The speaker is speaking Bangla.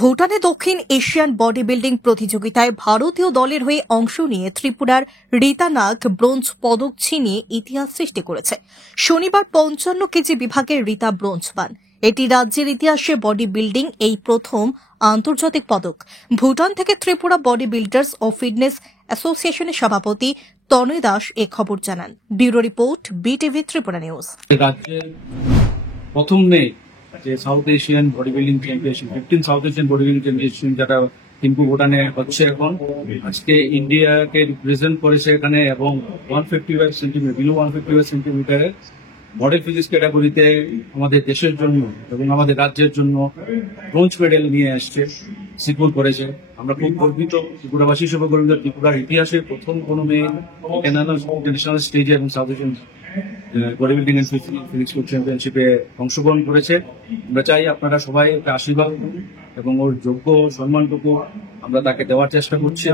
ভুটানে দক্ষিণ এশিয়ান বডি বিল্ডিং প্রতিযোগিতায় ভারতীয় দলের হয়ে অংশ নিয়ে ত্রিপুরার রীতা নাগ ব্রোঞ্জ পদক ছিনিয়ে ইতিহাস সৃষ্টি করেছে। শনিবার ৫৫ কেজি বিভাগের রীতা ব্রোঞ্জ পান। এটি রাজ্যের ইতিহাসে বডি বিল্ডিং এই প্রথম আন্তর্জাতিক পদক। ভুটান থেকে ত্রিপুরা বডি বিল্ডার্স ও ফিটনেস অ্যাসোসিয়েশনের সভাপতি তনয় দাস এ খবর জানান। Bureau report, BTV Tripura news. রাজ্যের প্রথম মেয়ে যে south Asian body building championship 15 south Asian body building championship যেটা থিম্পু ভুটানে হচ্ছে এখন, আজকে ইন্ডিয়াকে রিপ্রেজেন্ট করেছে এখানে এবং 155 সেন্টিমিটার বিলো 155 সেন্টিমিটারের মডেল ফিজিক্স ক্যাটাগরিতে আমাদের দেশের জন্য এবং আমাদের রাজ্যের জন্য ব্রোঞ্জ মেডেল নিয়ে আসছে, সিকিউর করেছে। আমরা খুব গর্বিত, ত্রিপুরাবাসী হিসেবে গর্বিত। ত্রিপুরার ইতিহাসে প্রথম কোনো মেয়ে ইন্টারন্যাশনাল স্টেজে এবং south Asian body building and physics চ্যাম্পিয়নশিপে অংশগ্রহণ করেছে। আমরা চাই আপনারা সবাই আশীর্বাদ করুন এবং ওর যোগ্য সম্মানটুকু আমরা তাকে দেওয়ার চেষ্টা করছি।